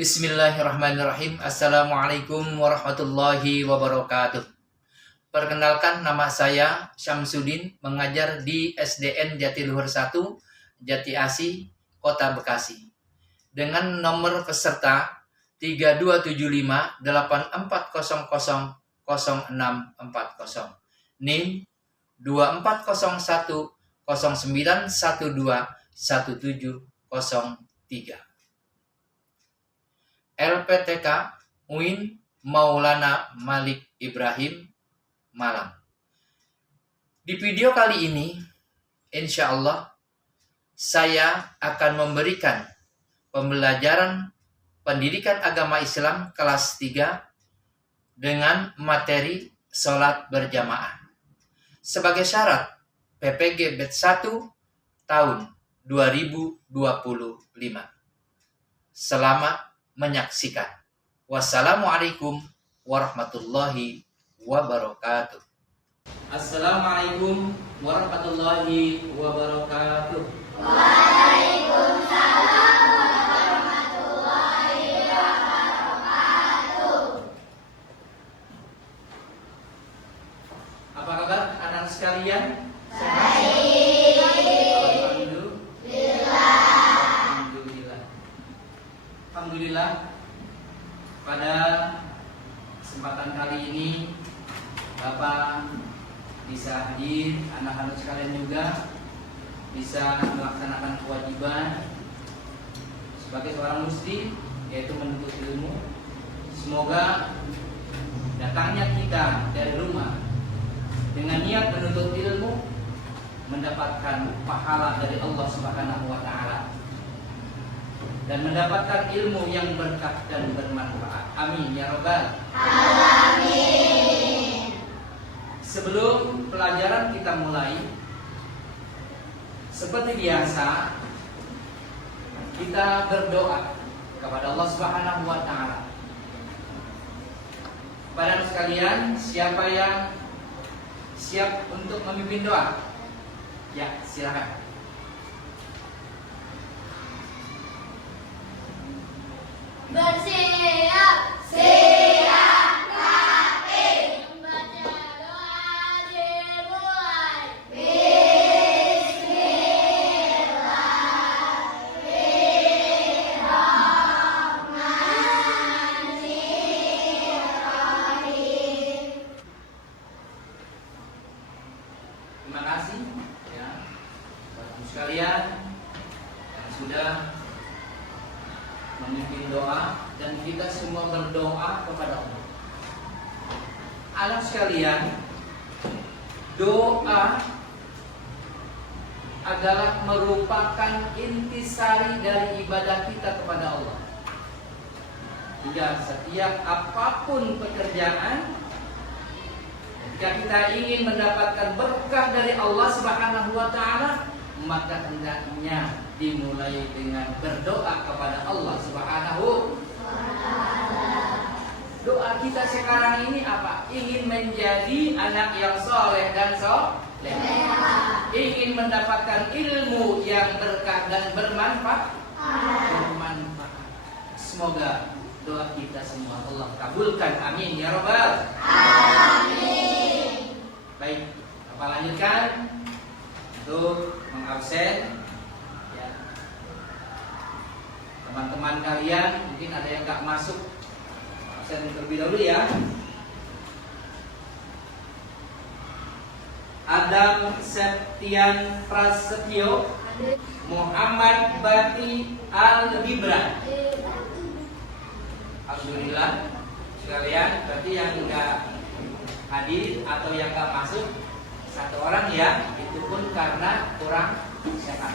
Bismillahirrahmanirrahim. Assalamualaikum warahmatullahi wabarakatuh. Perkenalkan, nama saya Syamsuddin, mengajar di SDN Jatiluhur 1, Jati Asih, Kota Bekasi. Dengan nomor peserta 327584000640. NIM 240109121703. LPTK UIN Maulana Malik Ibrahim, Malang. Di video kali ini, insya Allah, saya akan memberikan pembelajaran pendidikan agama Islam kelas 3 dengan materi sholat berjamaah sebagai syarat PPG Batch 1 tahun 2025. Selamat menyaksikan. Wassalamualaikum warahmatullahi wabarakatuh. Assalamualaikum warahmatullahi wabarakatuh. Waalaikumsalam warahmatullahi wabarakatuh. Apa kabar anak sekalian? Baik. Alhamdulillah, pada kesempatan kali ini Bapak bisa hadir, anak-anak sekalian juga bisa melaksanakan kewajiban sebagai seorang muslim, yaitu menuntut ilmu. Semoga datangnya kita dari rumah dengan niat menuntut ilmu mendapatkan pahala dari Allah Subhanahu wa Ta'ala dan mendapatkan ilmu yang berkah dan bermanfaat. Amin ya Rabbal Alamin. Sebelum pelajaran kita mulai, seperti biasa, kita berdoa kepada Allah Subhanahu wa Ta'ala. Kepada sekalian, siapa yang siap untuk memimpin doa? Ya, silakan. Bersiap, siap, rapi. Membaca doa dimulai. Bismillahirrahmanirrahim. Terima kasih ya, Bapak sekalian yang sudah memimpin doa, dan kita semua berdoa kepada Allah. Anak sekalian, doa adalah merupakan intisari dari ibadah kita kepada Allah. Hingga setiap apapun pekerjaan, jika kita ingin mendapatkan berkah dari Allah Subhanahu wa Ta'ala, maka hendaknya dimulai dengan berdoa kepada Allah Subhanahu wa Ta'ala. Doa kita sekarang ini apa? Ingin menjadi anak yang soleh dan soleh, ingin mendapatkan ilmu yang berkah dan bermanfaat. Semoga doa kita semua Allah kabulkan. Amin ya Rabbal Alamin. Baik, apa lanjutkan untuk mengabsen ya. Teman-teman kalian mungkin ada yang gak masuk, absen terlebih dahulu ya. Adam Septian Prasetyo, Muhammad Bati Al-Gibran. Alhamdulillah sekalian, berarti yang enggak hadir atau yang enggak masuk satu orang ya, itu pun karena kurang sehat.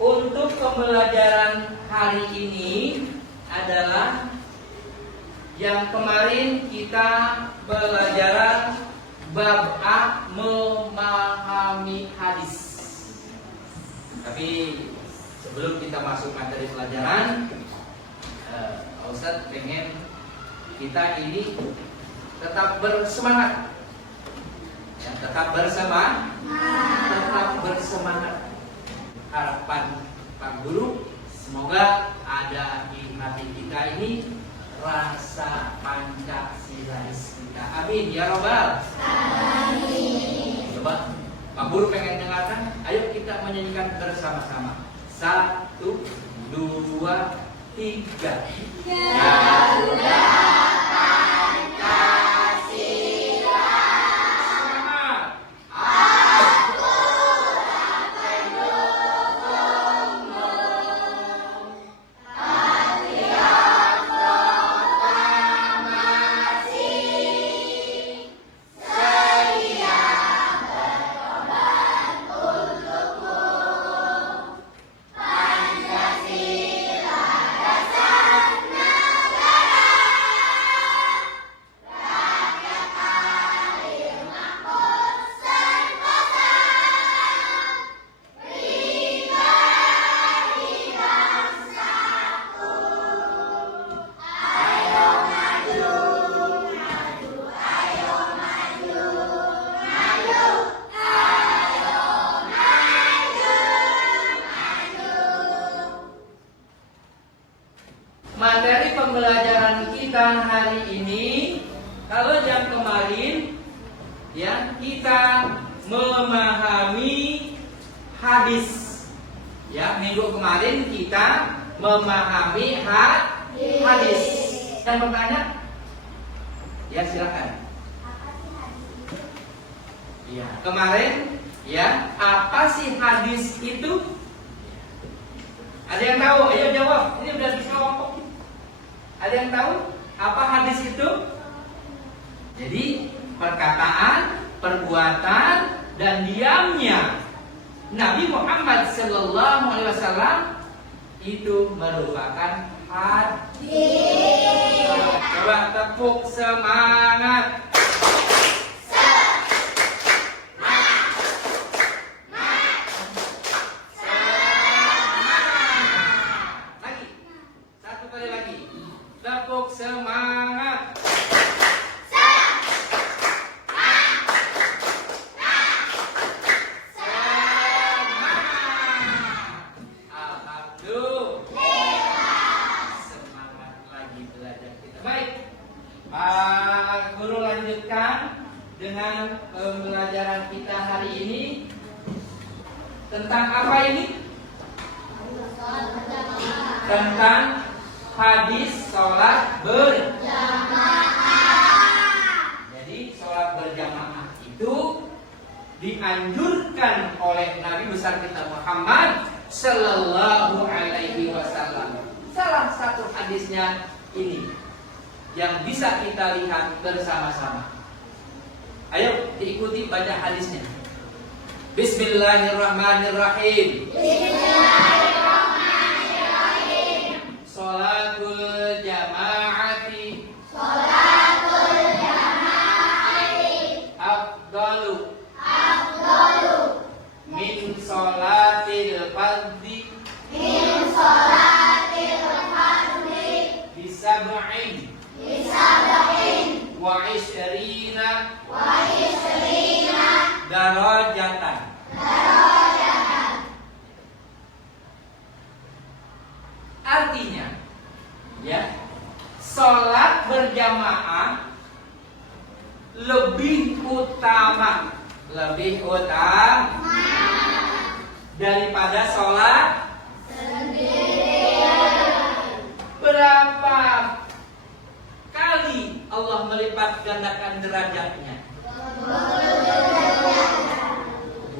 Untuk pembelajaran hari ini adalah yang kemarin kita pelajaran bab A, memahami hadis. Tapi sebelum kita masuk materi pelajaran, Pak Ustadz pengen kita ini tetap bersemangat, ya, tetap bersemangat. Harapan Pak Guru Semoga ada di hati kita ini rasa Pancasilais kita. Amin ya robbal. Amin. Coba Pak Guru pengen dengarkan. Ayo kita menyanyikan bersama-sama. 1, 2, 3. Garuda Pancasila. Semangat. Aku pendukungmu. Patriot proklamasi. Setia berkorban untukmu. Pancasila dasar negara. Rakyat adil makmur sentosa. Pribadi bangsaku. Ayo maju, maju, ayo maju, maju, ayo maju, maju. Materi pembelajaran kita hari ini, kalau yang kemarin ya kita memahami hadis. Ya, minggu kemarin kita memahami hadis. Yang bertanya? Ya, silakan. Ya, kemarin ya, apa sih hadis itu? Ada yang tahu? Ayo jawab. Ini udah di kelompok. Ada yang tahu apa hadis itu? Jadi perkataan, perbuatan, dan diamnya Nabi Muhammad SAW itu merupakan hadis. Coba tepuk semangat. Lagi, satu kali lagi. Tepuk semangat. Alhamdulillah. Semangat lagi belajar kita. Baik, Pak Guru lanjutkan dengan pembelajaran kita hari ini tentang apa ini? Tentang hadis sholat berjamaah. Jadi sholat berjamaah itu dianjurkan oleh Nabi besar kita Muhammad Sallallahu Alaihi Wasallam. Salah satu hadisnya ini yang bisa kita lihat bersama-sama. Ayo diikuti baca hadisnya. Bismillahirrahmanirrahim. Bismillahirrahmanirrahim. Sholatul jamaati. Sholatul jamaati. Afdalu. Afdalu. Min sholatil fardhi. Min sholatil fardhi. Bisab'in. Bisab'in. Wa ishrina. Wa ishrina. Darajatan. Darajatan. Artinya, ya, sholat berjamaah lebih utama daripada sholat Sendirian. Berapa kali Allah melipat gandakan derajatnya?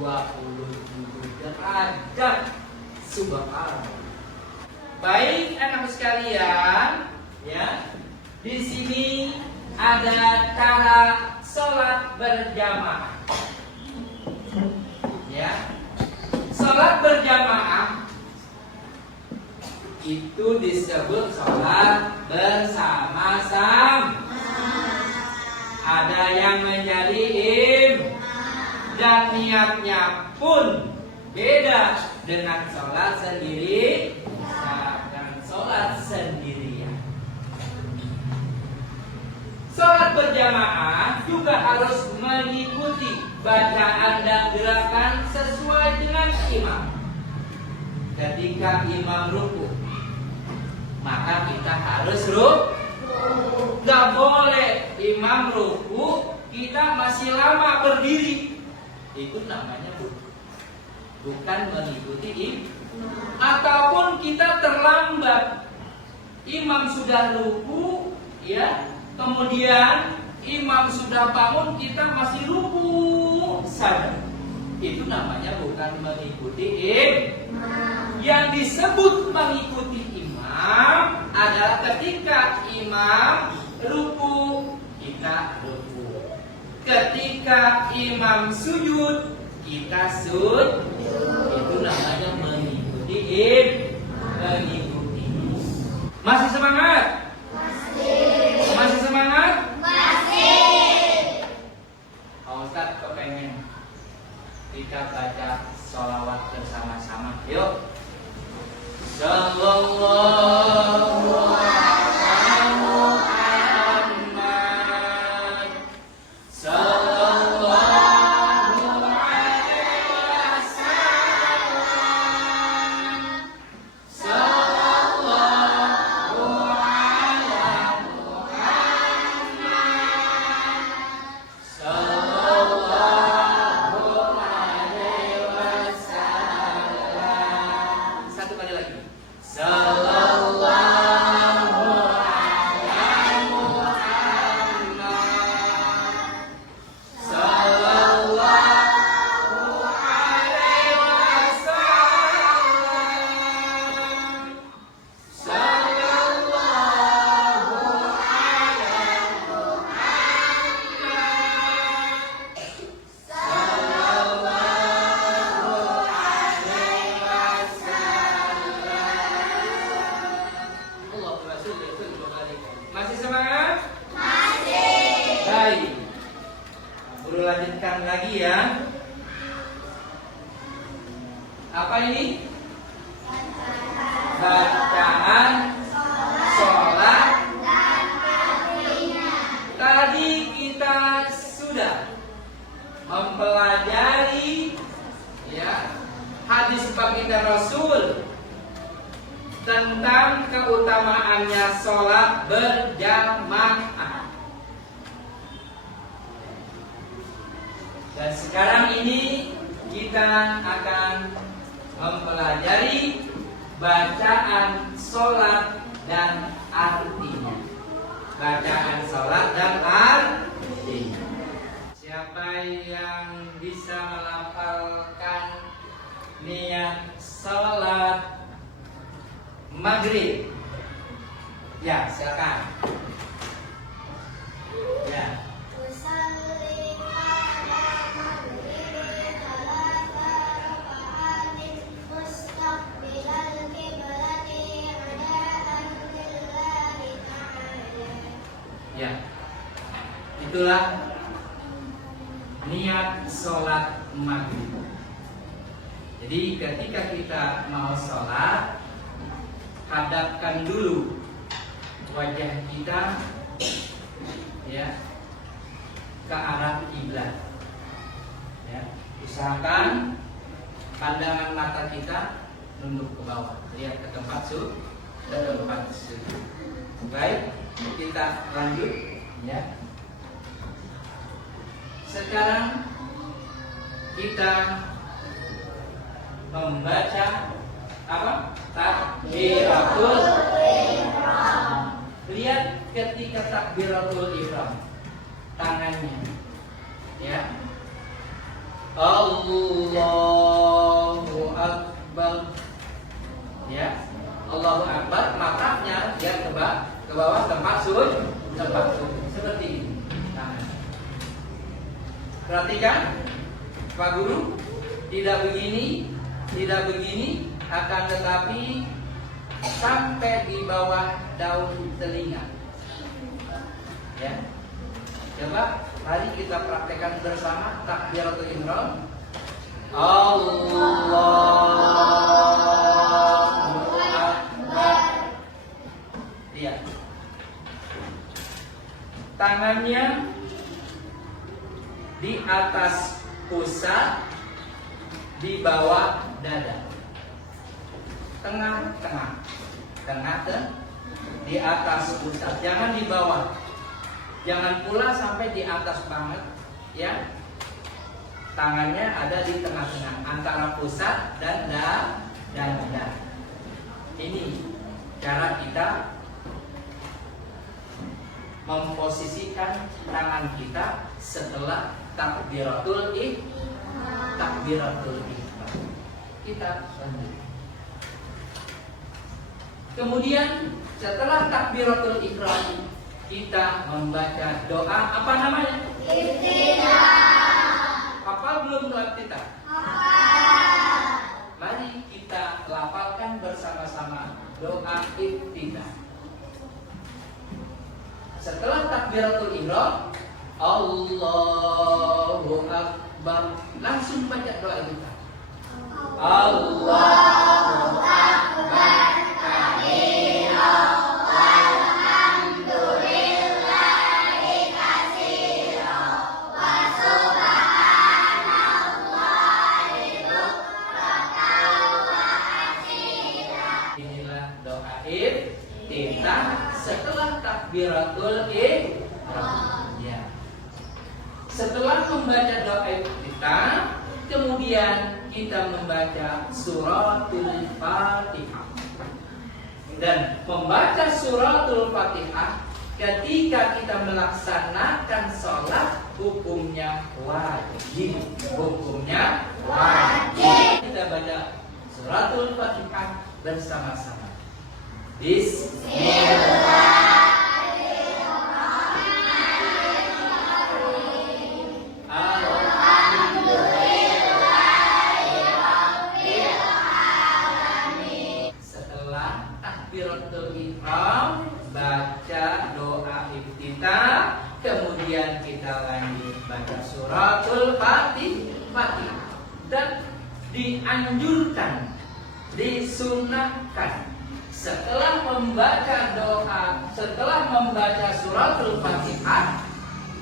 27 derajat. Subhanallah. Baik anak sekalian, ya. Di sini ada cara sholat berjamaah. Ya. Sholat berjamaah itu disebut sholat bersama-sama. Ada yang menjadi imam dan niatnya pun beda dengan sholat sendiri dan sholat sendirian. Sholat berjamaah juga harus mengikuti bacaan dan gerakan sesuai dengan imam. ketika imam ruku, maka kita harus ruku. Gak boleh imam ruku kita masih lama berdiri. Itu namanya bukan mengikuti imam. Ataupun kita terlambat, imam sudah ruku, ya, kemudian imam sudah bangun, kita masih ruku saja. Itu namanya bukan mengikuti imam. Yang disebut mengikuti imam adalah ketika imam ruku, kita ruku. Ketika imam sujud, kita sujud. Itu namanya mengikuti imam. Masih semangat? Masih semangat? Ustaz kepengen kita baca sholawat bersama-sama. Yuk. Sallallahu ala Muhammad. Sallallahu alaihi wasallam. Sallallahu ala Muhammad. Sallallahu alaihi wasallam. Satu kali lagi. Sallallahu ala Muhammad. Sallallahu alaihi wasallam. Sallallahu ala Muhammad. Sallallahu alaihi wasallam. Allahu Rasul sallallahu alaihi. Masih semangat? Masih. Baik. Guru lanjutkan lagi ya. Apa ini? Bacaan sholat. Tadi kita sudah mempelajari, ya, hadis baginda Rasul tentang keutamaannya sholat berjamaah. Dan sekarang ini kita akan mempelajari bacaan sholat dan artinya. Bacaan sholat dan artinya. Siapa yang bisa melafalkan niat sholat maghrib? Ya, silakan. Ya. Ya, itulah niat sholat maghrib. Jadi ketika kita mau sholat, hadapkan dulu wajah kita, ya, ke arah kiblat. Ya, usahakan pandangan mata kita nunduk ke bawah, lihat ke tempat sujud. Baik, kita lanjut, ya. Sekarang kita membaca apa? Takbiratul ihram. Lihat ketika takbiratul ihram, tangannya, ya. Allahu Akbar, ya. Allahu Akbar, matanya dia ke bawah tempat sujud, seperti ini. Tangan. Perhatikan, Pak Guru, tidak begini, akan tetapi sampai di bawah daun telinga. Ya, coba mari kita praktekkan bersama takbiratul ihram. Allahu Akbar. Lihat, tangannya di atas pusat, di bawah dada. tengah-tengah. Di atas pusat, jangan di bawah. Jangan pula sampai di atas banget, ya. Tangannya ada di tengah-tengah antara pusat dan dada. Ini cara kita memposisikan tangan kita setelah takbiratul ihram. Kita lanjut. Kemudian setelah takbiratul ihram kita membaca doa apa namanya? Iftitah. Hafal belum doa kita? Mari kita lafalkan bersama-sama doa iftitah. Setelah takbiratul ihram, Allahu Akbar, langsung baca doa kita. Allahu Akbar kabira walhamdulillahi katsira wa subhanallahi bukratan wa asila. Inilah doa iftitah setelah takbiratul ihram. Ya. Setelah membaca doa iftitah, kemudian kita membaca suratul Fatihah. Dan membaca suratul Fatihah ketika kita melaksanakan sholat hukumnya wajib. Kita baca suratul Fatihah bersama-sama. Setelah takbiratul ihram, baca doa iftitah, kemudian kita lanjut baca suratul Fatihah. Dan dianjurkan, disunahkan setelah membaca suratul Fatihah,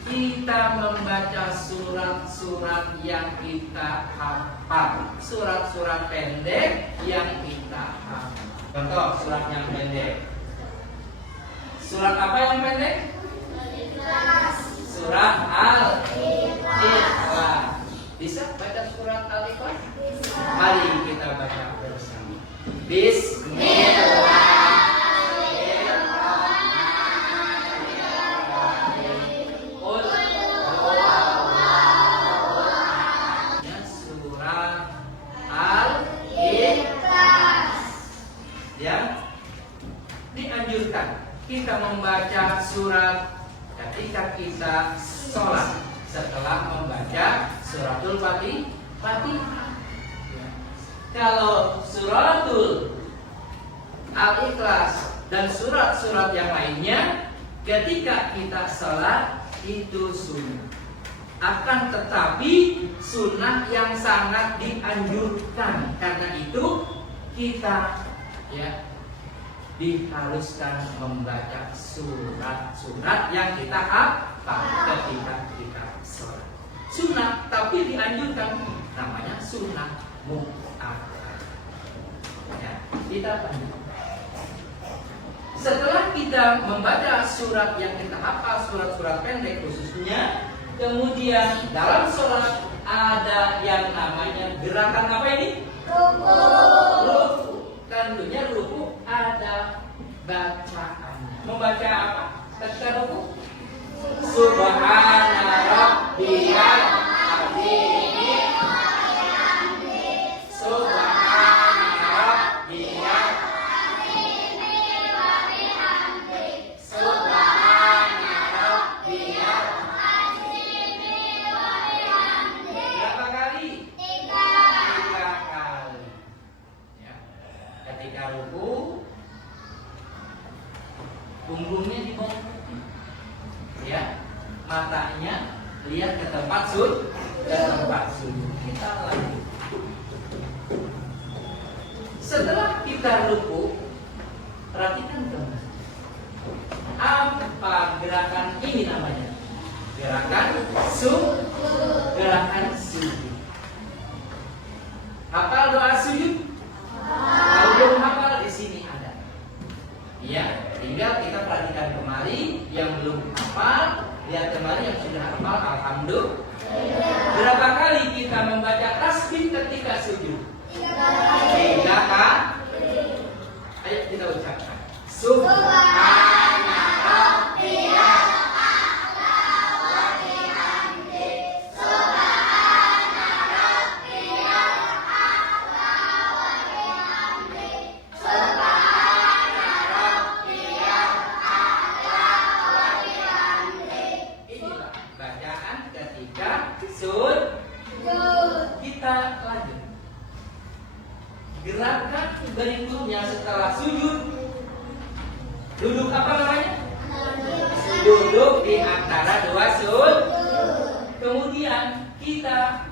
kita membaca surat-surat yang kita hafal, surat-surat pendek yang kita hafal. Contoh surat yang pendek. Surat apa yang pendek? Surat Al-Ikhlas. Bisa baca surat Al-Ikhlas? Mari kita baca bersama. Bismillah. Kita membaca surat ketika kita sholat setelah membaca suratul Fatihah. Kalau suratul Al-Ikhlas dan surat-surat yang lainnya ketika kita sholat itu sunnah. Akan tetapi sunnah yang sangat dianjurkan. Karena itu kita diharuskan membaca surat-surat yang kita hafal ketika kita sholat. Sunnah tapi dianjurkan, namanya sunnah mu'akkad. Ya, kita lanjut. Setelah kita membaca surat yang kita hafal, surat-surat pendek khususnya, kemudian dalam sholat ada yang namanya gerakan apa ini? Ruku. Tentunya ruku ada bacaannya. Membaca apa ketika ruku? Subhana rabbiyal azim. Subhana rabbiyal azim. Subhana rabbiyal azim. Berapa kali? 3 kali. Ketika ruku, punggungnya di bawah, matanya lihat ke tempat sujud. Kita lanjut. Setelah kita ruku, perhatikan teman, apa gerakan ini namanya? Gerakan sujud. Hafal doa sujud? Kalau belum hafal Artinya setelah sujud, duduk apa namanya? Duduk di antara dua sujud. Kemudian kita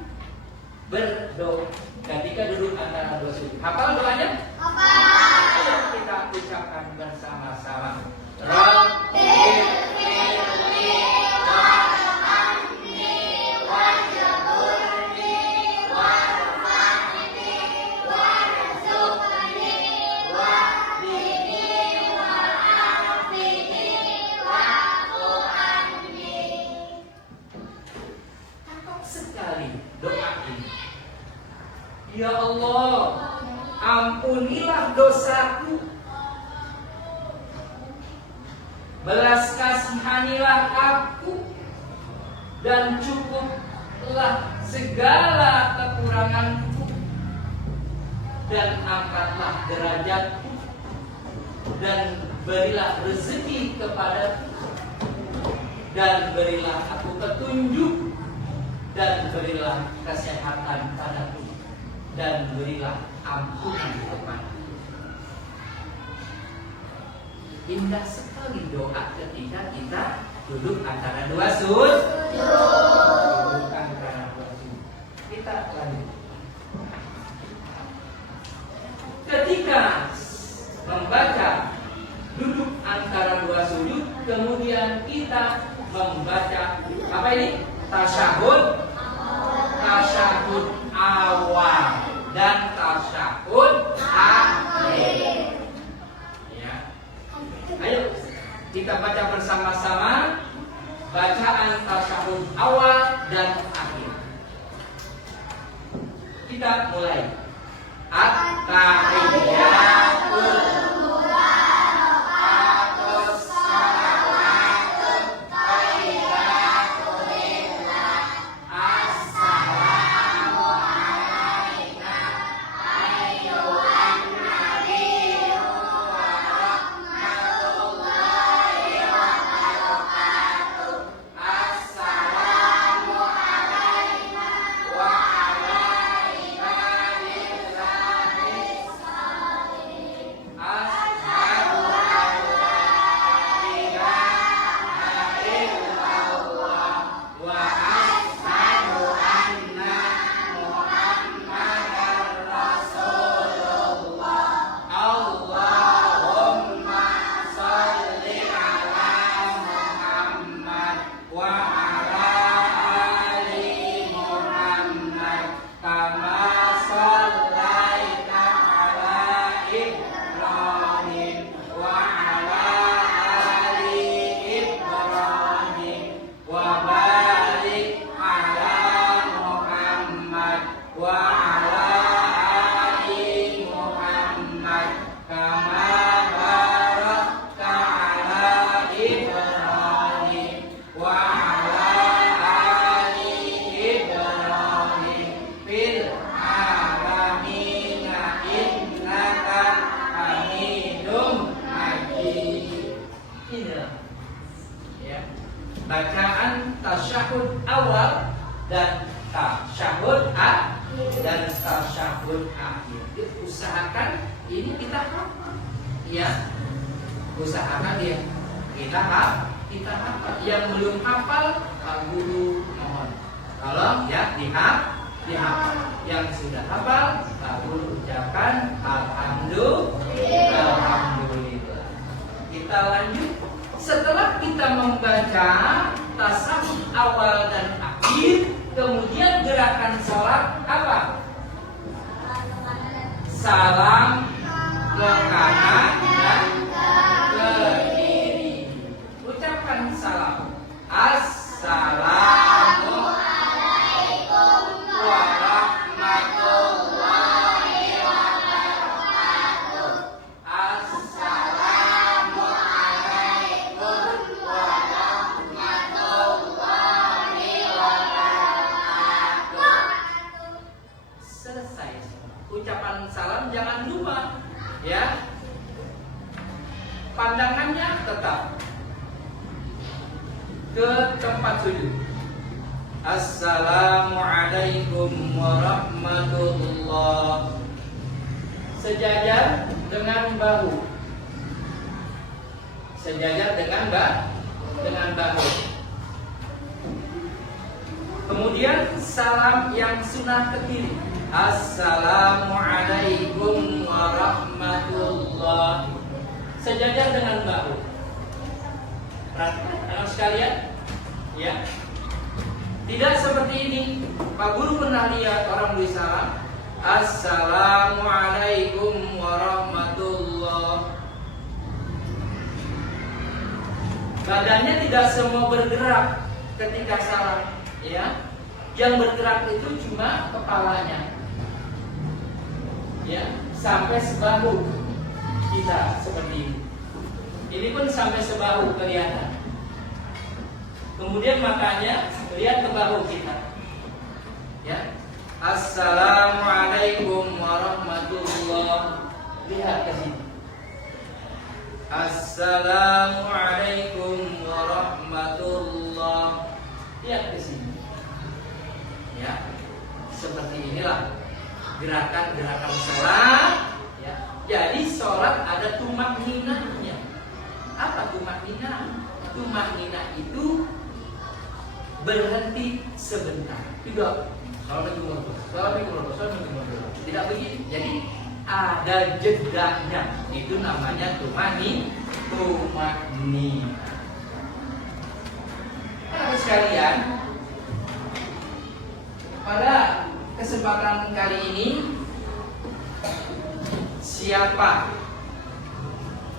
berdoa ketika duduk antara dua sujud. Hafal doanya? Ayo kita ucapkan bersama-sama. Ya Allah, ampunilah dosaku, belas kasihanilah aku, dan cukuplah segala kekuranganku, dan angkatlah derajatku, dan berilah rezeki kepadaku, dan berilah aku petunjuk, dan berilah kesehatan padaku, dan berilah ampunan kepadaku. Indah sekali doa ketika kita duduk antara dua sujud. Duduk antara dua sujud. Kita lanjut. Ketika membaca duduk antara dua sujud, kemudian kita membaca apa ini? Tasyahud awal dan tasyahud akhir. Ya. Ayo kita baca bersama-sama bacaan tasyahud awal dan akhir. Kita mulai. At-tahiyatul bacaan tasyahud awal dan tasyahud dan tasyahud akhir. Usahakan ini kita hafal, ya. Usahakan ya kita hafal. Yang belum hafal, Pak Guru mohon tolong ya dihafal. Yang sudah hafal, Pak Guru ucapkan alhamdulillah. Kita lanjut. Setelah kita membaca tasawuf awal dan akhir, kemudian gerakan salat apa? Salam ke kanan dan ke kiri. Ucapkan salam. Assalamualaikum warahmatullahi wabarakatuh. Ucapan salam jangan lupa, ya. Pandangannya tetap ke tempat sujud. Assalamualaikum warahmatullah. Sejajar dengan bahu. Sejajar dengan bahu. Kemudian salam yang sunnah ke kiri. Assalamualaikum warahmatullahi. Sejajar dengan bahu. Perhatikan anak sekalian, ya. Tidak seperti ini. Pak Guru pernah lihat orang beri salam, Assalamualaikum warahmatullahi. Badannya tidak semua bergerak ketika salam, ya. Yang bergerak itu cuma kepalanya, ya, sampai sebahu kita seperti ini. Ini pun sampai sebahu kelihatan. Kemudian matanya lihat ke bahu kita, ya. Assalamualaikum warahmatullahi. Lihat ke sini. Assalamualaikum warahmatullahi. Lihat ke sini. Ya, seperti inilah gerakan-gerakan sholat. Ya, jadi sholat ada tumak ninahnya. Apa tumak ninah? Tumak ninah itu berhenti sebentar. Tidak. Tidak begitu. Jadi ada jedanya. Itu namanya tumak ninah. Anak sekalian, pada kesempatan kali ini, siapa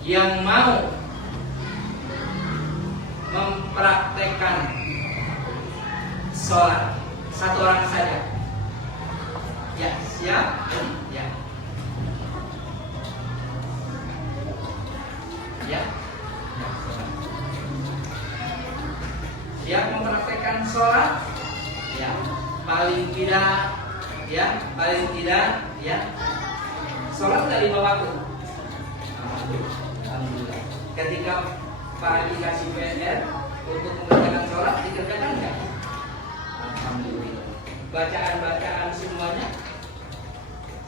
yang mau mempraktekkan sholat? Satu orang saja. Ya, siap? Ya. Ya. Siap mempraktekkan sholat? Ya. Paling tidak, ya, sholat nggak lima waktu. Alhamdulillah. Ketika Pak dikasih PR untuk mengerjakan sholat, dikerjakan nggak? Alhamdulillah. Bacaan semuanya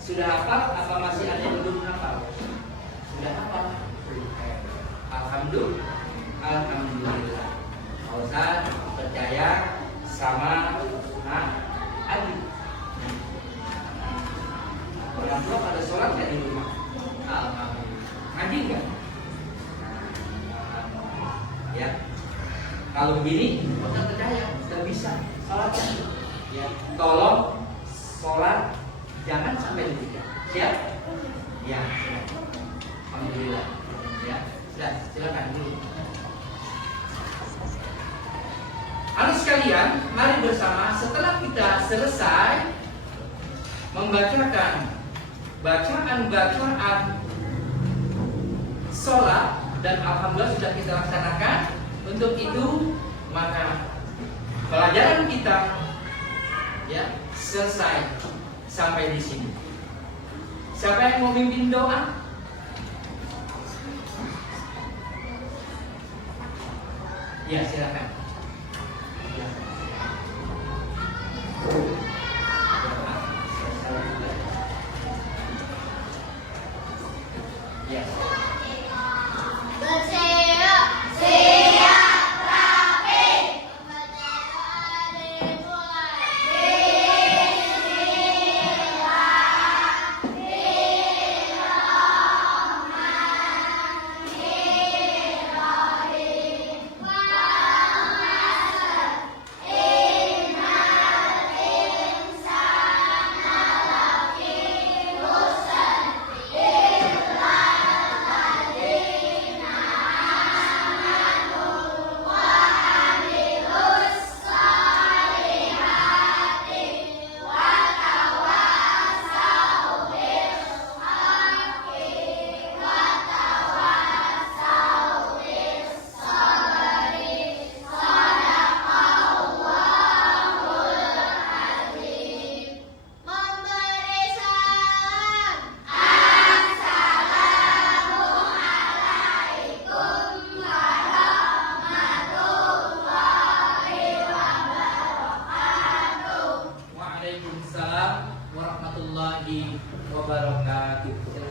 sudah hafal? Apa masih ada yang belum hafal? Sudah hafal. Alhamdulillah. Pak Ustaz percaya sama adik. Orang tua pada sholat nggak di rumah? Alhamdulillah. Ngaji nggak? Ya. Kalau begini, kita percaya sudah bisa sholatnya. Ya. Tolong sholat jangan sampai lupa. Siap? Ya. Alhamdulillah. Ya. Sudah, silakan dulu. Anak sekalian, mari bersama setelah kita selesai membacakan bacaan sholat dan alhamdulillah sudah kita laksanakan. Untuk itu maka pelajaran kita, ya, selesai sampai di sini. Siapa yang mau mimpin doa? Ya, silakan. Yes.